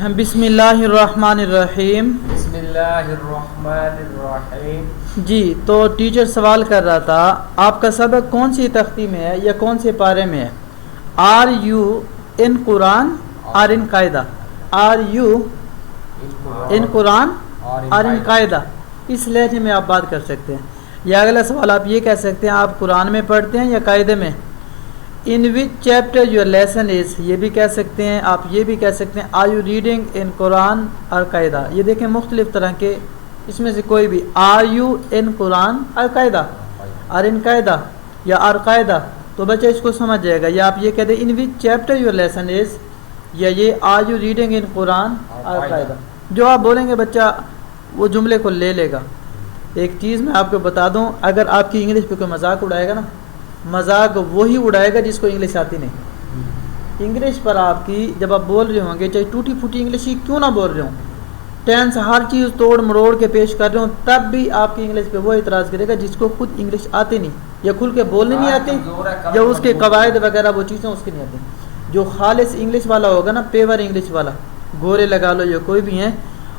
بسم اللہ الرحمن الرحیم. بسم اللہ الرحمن الرحیم. جی تو ٹیچر سوال کر رہا تھا آپ کا سبق کون سی تختی میں ہے یا کون سے پارے میں ہے؟ آر یو ان قرآن اور ان قاعدہ؟ آر یو ان قرآن اور ان قاعدہ؟ اس لہجے میں آپ بات کر سکتے ہیں. یا اگلا سوال آپ یہ کہہ سکتے ہیں آپ قرآن میں پڑھتے ہیں یا قاعدے میں؟ ان وچ چیپٹر یور لیسن از، یہ بھی کہہ سکتے ہیں. آپ یہ بھی کہہ سکتے ہیں آر یو ریڈنگ ان قرآن اور قاعدہ. یہ دیکھیں مختلف طرح کے، اس میں سے کوئی بھی. آر یو ان قرآن اور قاعدہ، اور ان قاعدہ یا اور قاعدہ، تو بچہ اس کو سمجھ جائے گا. یا آپ یہ کہہ دیں ان وچ چیپٹر یور لیسن از، یا یہ آر یو ریڈنگ ان قرآن اور قاعدہ. جو آپ بولیں گے بچہ وہ جملے کو لے لے گا. ایک چیز میں آپ کو بتا دوں، اگر آپ کی انگلش پہ کوئی مذاق اڑائے گا نا، مذاق وہی اڑائے گا جس کو انگلش آتی نہیں. انگلش پر آپ کی جب آپ بول رہے ہوں گے، چاہے ٹوٹی پھوٹی انگلش ہی کیوں نہ بول رہے ہوں، ٹینس ہر چیز توڑ مروڑ کے پیش کر رہے ہوں، تب بھی آپ کی انگلش پہ وہ اعتراض کرے گا جس کو خود انگلش آتی نہیں، یا کھل کے بولنے نہیں آتی، یا اس کے قواعد وغیرہ وہ چیزیں اس کی نہیں آتی. جو خالص انگلش والا ہوگا نا، پیور انگلش والا، گورے لگا لو یا کوئی بھی ہیں،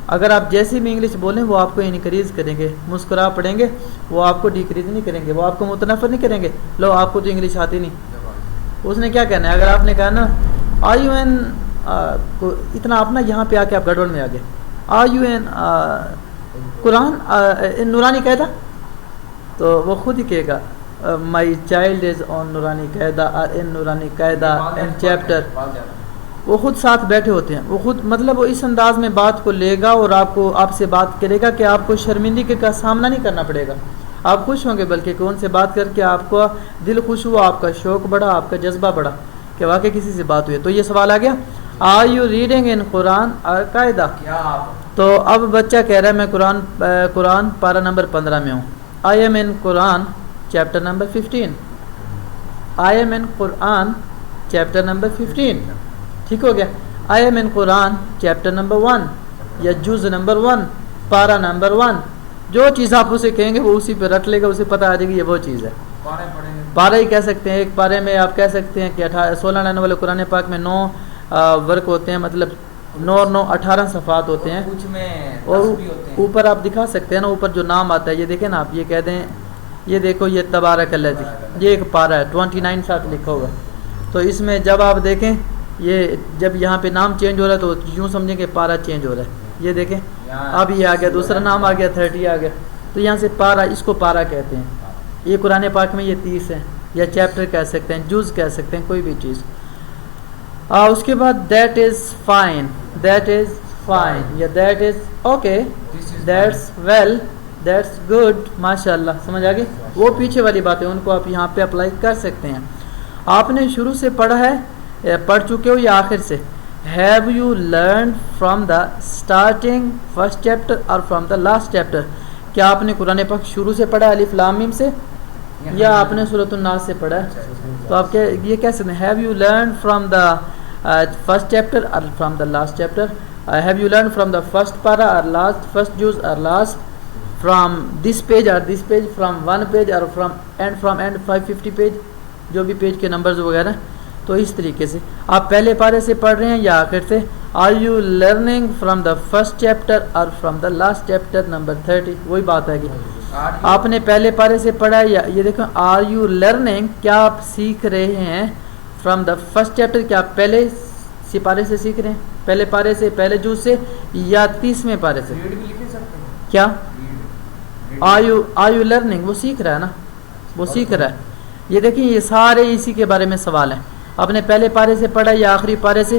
اگر آپ جیسی بھی انگلش بولیں وہ آپ کو انکریز کریں گے، مسکرا پڑیں گے، وہ آپ کو ڈیکریز نہیں کریں گے، وہ آپ کو متنفر نہیں کریں گے. لو آپ کو تو انگلش آتی نہیں، اس نے کیا کہنا ہے؟ اگر آپ نے کہا نا آئی یو این، اتنا آپ نا یہاں پہ آ کے آپ گڑبڑ میں آ گئے، آئی یو این قرآن ان نورانی قاعدہ، تو وہ خود ہی کہے گا مائی چائلڈ از آن نورانی قاعدہ اور ان نورانی قاعدہ ان چیپٹر. وہ خود ساتھ بیٹھے ہوتے ہیں، وہ خود مطلب وہ اس انداز میں بات کو لے گا اور آپ سے بات کرے گا کہ آپ کو شرمندگی کا سامنا نہیں کرنا پڑے گا. آپ خوش ہوں گے، بلکہ کہ ان سے بات کر کے آپ کو دل خوش ہوا، آپ کا شوق بڑھا، آپ کا جذبہ بڑھا کہ واقعی کسی سے بات ہوئی. تو یہ سوال آ گیا آر یو ریڈنگ ان قرآن اور قاعدہ. تو اب بچہ کہہ رہا ہے میں قرآن پارہ نمبر 15 میں ہوں. I am in Quran chapter number 15. I am in Quran chapter number 15. ٹھیک ہو گیا. I am in Quran chapter number 1 یا جز نمبر 1، پارہ نمبر 1. جو چیز آپ اسے کہیں گے وہ اسی پہ رکھ لے گا، اسے پتہ آ جائے گی یہ وہ چیز ہے. پارہ ہی کہہ سکتے ہیں. ایک پارے میں آپ کہہ سکتے ہیں کہ 16 لائنوں والے قرآن پاک میں 9 ورق ہوتے ہیں، مطلب 9 اور 9 18 صفحات ہوتے ہیں. اور اوپر آپ دکھا سکتے ہیں نا، اوپر جو نام آتا ہے یہ دیکھیں نا، آپ یہ کہہ دیں یہ دیکھو یہ تبارک الذی، یہ ایک پارہ ہے 29 ساتھ لکھا ہوا ہے. تو اس میں جب آپ دیکھیں یہ جب یہاں پہ نام چینج ہو رہا ہے تو یوں سمجھیں کہ پارہ چینج ہو رہا ہے. یہ دیکھیں اب یہ آ گیا دوسرا نام آ گیا 30 آ گیا. تو یہاں سے پارہ، اس کو پارہ کہتے ہیں. یہ قرآن پاک میں یہ 30 ہے، یا چیپٹر کہہ سکتے ہیں، جز کہہ سکتے ہیں، کوئی بھی چیز. اس کے بعد that is fine, that is fine یا that is okay, that's well, that's good, ماشاء اللہ. سمجھ آ گئی؟ وہ پیچھے والی باتیں ان کو آپ یہاں پہ اپلائی کر سکتے ہیں. آپ نے شروع سے پڑھا ہے، پڑھ چکے ہو یا آخر سے؟ Have you learned from the starting first chapter اور فرام دا لاسٹ چیپٹر؟ کیا آپ نے قرآن پاک شروع سے پڑھا الف لام میم سے، یا آپ نے سورۃ الناس سے پڑھا ہے؟ تو آپ یہ کہہ سکتے ہیں have you learn from the first chapter اور from the last chapter. Have you learn from the first پارا اور لاسٹ فرسٹ جز اور لاسٹ، فرام دس پیج اور دس پیج، فرام 1 پیج اور فرام اینڈ 550 پیج، جو بھی پیج کے نمبرز وغیرہ. تو اس طریقے سے آپ پہلے پارے سے پڑھ رہے ہیں یا آخر سے؟ Are you learning from the first chapter اور from the last chapter number 30، وہی بات آئے گی. آپ نے پہلے پارے سے پڑھا ہے یا یہ دیکھو آر یو لرننگ، کیا آپ سیکھ رہے ہیں فرام دا فرسٹ چیپٹر؟ کیا آپ پہلے پارے سے سیکھ رہے ہیں، پہلے پارے سے، پہلے جز سے، یا 30ویں پارے سے؟ کیا آر یو لرننگ، وہ سیکھ رہا ہے نا، وہ سیکھ رہا ہے. یہ دیکھیں یہ سارے اسی کے بارے میں سوال ہیں. آپ نے پہلے پارے سے پڑھا یا آخری پارے سے؟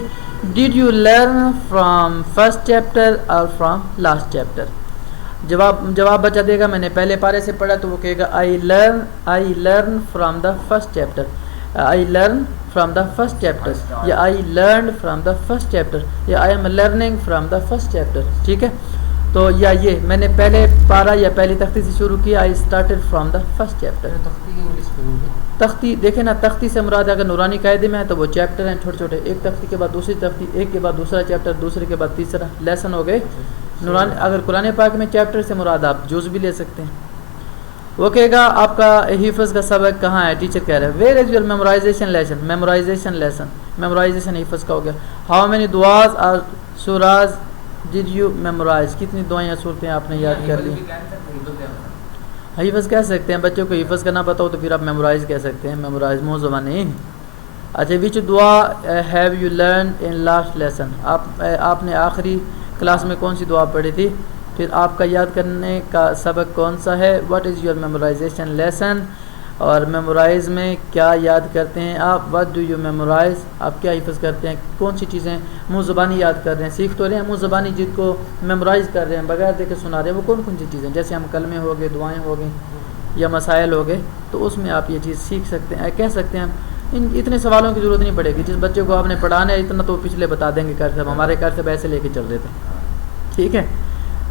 Did you learn from first chapter اور فرام لاسٹ چیپٹر؟ جواب بچہ دے گا میں نے پہلے پارے سے پڑھا، تو وہ کہے گا I learn from the first chapter, I learn from the first chapter, یا I learned from the first chapter, یا I am learning from the first chapter. ٹھیک ہے. تو یا یہ میں نے پہلے پارا یا پہلی تختی سے شروع کیا، I started from the first chapter. تختی دیکھیں نا، تختی سے مراد اگر نورانی قاعدے میں ہے تو وہ چیپٹر ہیں چھوٹے چھوٹے، ایک تختی کے بعد دوسری تختی، ایک کے بعد دوسرا چیپٹر، دوسرے کے بعد تیسرا، لیسن ہو گئے نورانی. اگر قرآن پاک میں چیپٹر سے مراد آپ جز بھی لے سکتے ہیں. وہ کہے گا آپ کا حفظ کا سبق کہاں ہے؟ ٹیچر کہہ رہے ہیں where is your memorisation lesson. Memorisation lesson, memorisation حفظ کا ہو گیا. How many duas are surahs did you memorise, کتنی دعائیں یا صورتیں آپ نے یاد کر لی؟ حفظ کہہ سکتے ہیں، بچوں کو حفظ کرنا پتا ہو تو پھر آپ میمورائز کہہ سکتے ہیں، میمورائز منہ زبان نہیں۔ اچھا، وچ دعا have you learn in last lesson, آپ نے آخری کلاس میں کون سی دعا پڑھی تھی؟ پھر آپ کا یاد کرنے کا سبق کون سا ہے؟ What is your memorisation lesson, اور میمورائز میں کیا یاد کرتے ہیں آپ؟ واٹ ڈو یو میمورائز، آپ کیا حفظ کرتے ہیں؟ کون سی چیزیں منہ زبانی یاد کر رہے ہیں؟ سیکھ تو رہے ہیں منہ زبانی، جن کو میمورائز کر رہے ہیں بغیر دیکھے سنا رہے ہیں، وہ کون کون سی چیزیں؟ جیسے ہم کلمے ہو گئے، دعائیں ہو گئیں یا مسائل ہو گئے، تو اس میں آپ یہ چیز سیکھ سکتے ہیں، کہہ سکتے ہیں۔ اتنے سوالوں کی ضرورت نہیں پڑے گی، جس بچے کو آپ نے پڑھانا ہے اتنا تو پچھلے بتا دیں گے، کر ہمارے کر سے ایسے لے کے چل رہے تھے، ٹھیک ہے؟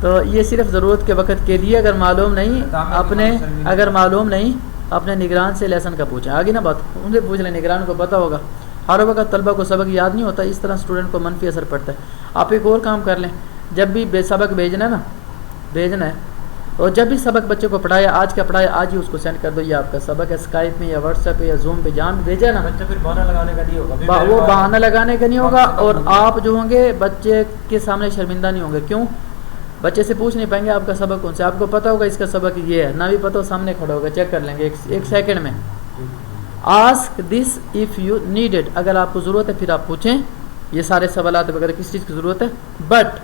تو یہ صرف ضرورت کے وقت کے لیے، اگر معلوم نہیں اپنے نگران سے لیسن کا پوچھیں، آگے نا بات ان سے پوچھ لیں، نگران کو پتہ ہوگا۔ ہر وقت طلبہ کو سبق یاد نہیں ہوتا، اس طرح اسٹوڈنٹ کو منفی اثر پڑتا ہے۔ آپ ایک اور کام کر لیں، جب بھی سبق بھیجنا ہے، اور جب بھی سبق بچے کو پڑھایا، آج کا پڑھایا آج ہی اس کو سینڈ کر دو، یہ آپ کا سبق ہے، اسکائپ میں یا واٹس ایپ پہ یا زوم پہ جہاں بھی بھیجا نا، بچہ پھر بہانہ لگانے کا نہیں ہوگا، وہ بہانہ لگانے کا نہیں ہوگا، اور آپ جو ہوں گے بچے کے سامنے شرمندہ نہیں ہوں گے۔ کیوں؟ بچے سے پوچھ نہیں پائیں گے آپ کا سبق کون سا، آپ کو پتہ ہوگا اس کا سبق یہ ہے، نہ بھی پتہ ہو سامنے کھڑا ہوگا، چیک کر لیں گے ایک سیکنڈ میں۔ Ask this if you need it, اگر آپ کو ضرورت ہے پھر آپ پوچھیں، یہ سارے سوالات وغیرہ کس چیز کی ضرورت ہے، but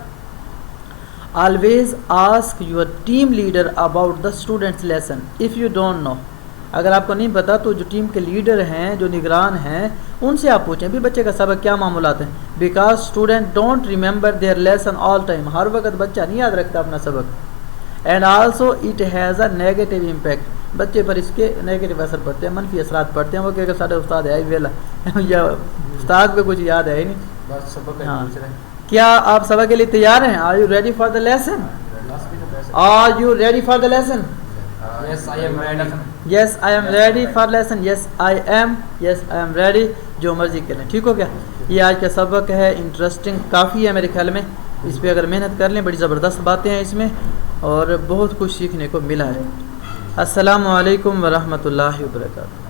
always ask your team leader about the students lesson if you don't know, اگر آپ کو نہیں پتا تو جو ٹیم کے لیڈر ہیں، جو نگران ہیں، ان سے آپ پوچھیں بھی بچے کا سبق کیا معاملات ہیں، because student don't remember their lesson all time, ہر وقت بچہ نہیں یاد رکھتا اپنا سبق، and also it has a negative impact, بچے پر اس کے نیگیٹو اثر پڑتے ہیں، منفی اثرات پڑتے ہیں، وہ کہ سارے استاد ہے ویلا یا استاد پہ کچھ یاد ہے ہی نہیں۔ ہاں، کیا آپ سبق کے لیے تیار ہیں؟ Are you ready for the lesson? Are you ready for the lesson? Yes, I am ready. Yes I am ready for lesson, yes I am ready, جو مرضی کریں، ٹھیک ہو گیا؟ یہ آج کا سبق ہے، انٹرسٹنگ کافی ہے میرے خیال میں، اس پہ اگر محنت کر لیں بڑی زبردست باتیں ہیں اس میں، اور بہت کچھ سیکھنے کو ملا ہے۔ السلام علیکم ورحمۃ اللہ وبرکاتہ۔